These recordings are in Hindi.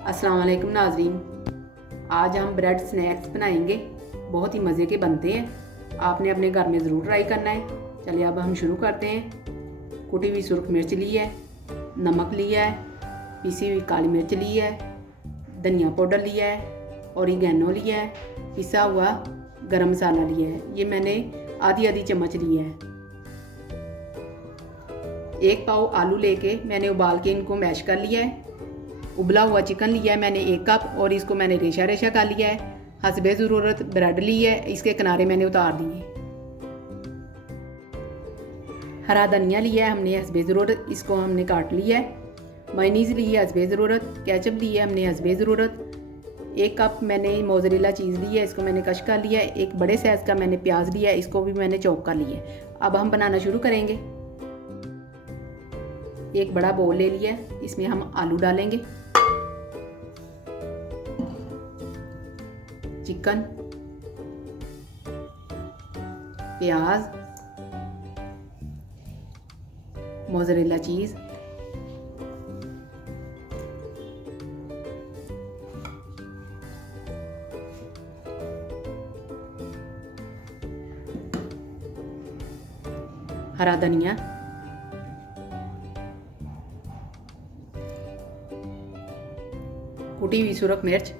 अस्सलाम वालेकुम नाज़रीन, आज हम ब्रेड स्नैक्स बनाएंगे। बहुत ही मज़े के बनते हैं। आपने अपने घर में ज़रूर ट्राई करना है। चलिए अब हम शुरू करते हैं। कुटी हुई सुरख मिर्च ली है, नमक लिया है, पिसी हुई काली मिर्च ली है, धनिया पाउडर लिया है, ऑरिगेनो लिया है, पिसा हुआ गरम मसाला लिया है। ये मैंने आधी चम्मच लिया है। एक पाव आलू लेके मैंने उबाल के इनको मैश कर लिया है। उबला हुआ चिकन लिया है मैंने 1 कप और इसको मैंने रेशा रेशा कर लिया है। हसबे ज़रूरत ब्रेड ली है, इसके किनारे मैंने उतार दिए। हरा धनिया लिया है हमने हसबे ज़रूरत, इसको हमने काट लिया है। मायोनीज़ ली है हसबे ज़रूरत, केचप ली है हमने हसबे ज़रूरत। 1 कप मैंने मोज़रेला चीज़ ली है, इसको मैंने कश कर लिया है। एक बड़े साइज़ का मैंने प्याज लिया है, इसको भी मैंने चॉप कर लिया है। अब हम बनाना शुरू करेंगे। एक बड़ा बोल ले लिया है, इसमें हम आलू डालेंगे, चिकन, प्याज, मोज़रेला चीज़, हरा धनिया, कुटी हुई सुरख मिर्च,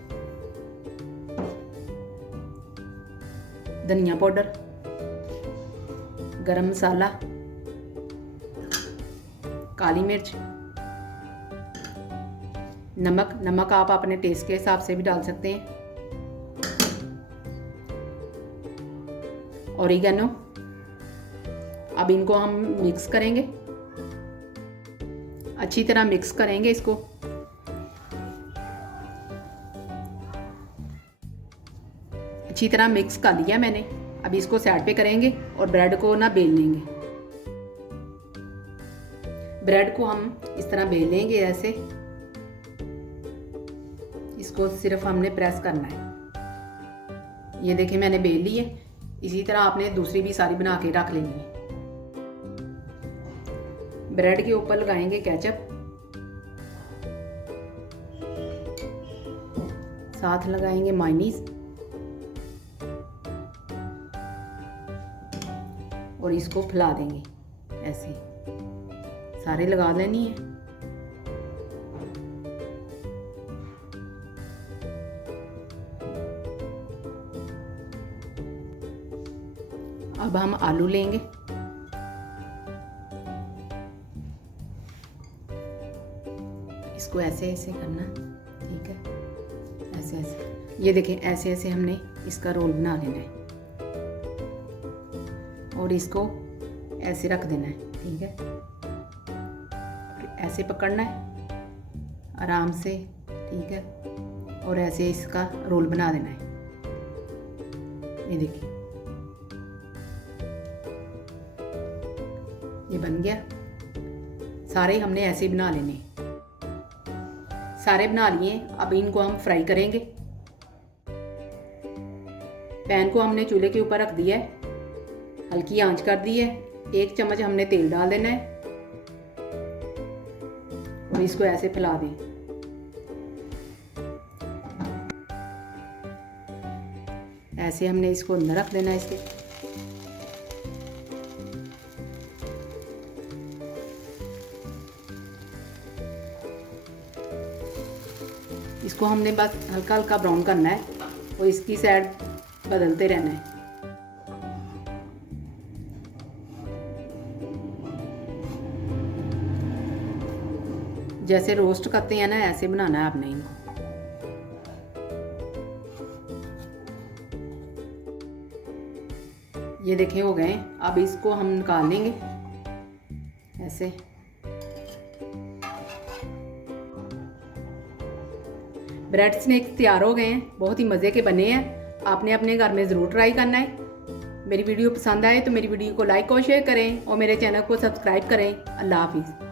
धनिया पाउडर, गरम मसाला, काली मिर्च, नमक आप अपने टेस्ट के हिसाब से भी डाल सकते हैं, ऑरिगेनो। अब इनको हम मिक्स करेंगे, अच्छी तरह मिक्स करेंगे इसको। अच्छी तरह मिक्स कर लिया मैंने। अब इसको साइड पे करेंगे और ब्रेड को ना बेल लेंगे। ब्रेड को हम इस तरह बेल लेंगे ऐसे। इसको सिर्फ हमने प्रेस करना है। ये देखिए मैंने बेल ली है। इसी तरह आपने दूसरी भी सारी बना के रख लेनी है। ब्रेड के ऊपर लगाएंगे केचप, साथ लगाएंगे मायोनीज और इसको फैला देंगे ऐसे। सारे लगा लेनी है। अब हम आलू लेंगे, इसको ऐसे ऐसे करना, ठीक है, ऐसे ऐसे। ये देखें ऐसे ऐसे हमने इसका रोल बना लेना है और इसको ऐसे रख देना है, ठीक है। ऐसे पकड़ना है आराम से, ठीक है, और ऐसे इसका रोल बना देना है। ये देखिए ये बन गया। सारे हमने ऐसे बना लेने, सारे बना लिए। अब इनको हम फ्राई करेंगे। पैन को हमने चूल्हे के ऊपर रख दिया है, हल्की आंच कर दी है। 1 चम्मच हमने तेल डाल देना है और इसको ऐसे फैला दें। ऐसे हमने इसको अंदर रख देना है इसके। इसको हमने बस हल्का हल्का ब्राउन करना है और इसकी साइड बदलते रहना है। जैसे रोस्ट करते हैं ना, ऐसे बनाना है आपने इनको। ये देखें हो गए। अब इसको हम निकाल लेंगे ऐसे। ब्रेड स्नैक्स तैयार हो गए हैं, बहुत ही मज़े के बने हैं। आपने अपने घर में ज़रूर ट्राई करना है। मेरी वीडियो पसंद आए तो मेरी वीडियो को लाइक और शेयर करें और मेरे चैनल को सब्सक्राइब करें। अल्लाह हाफिज़।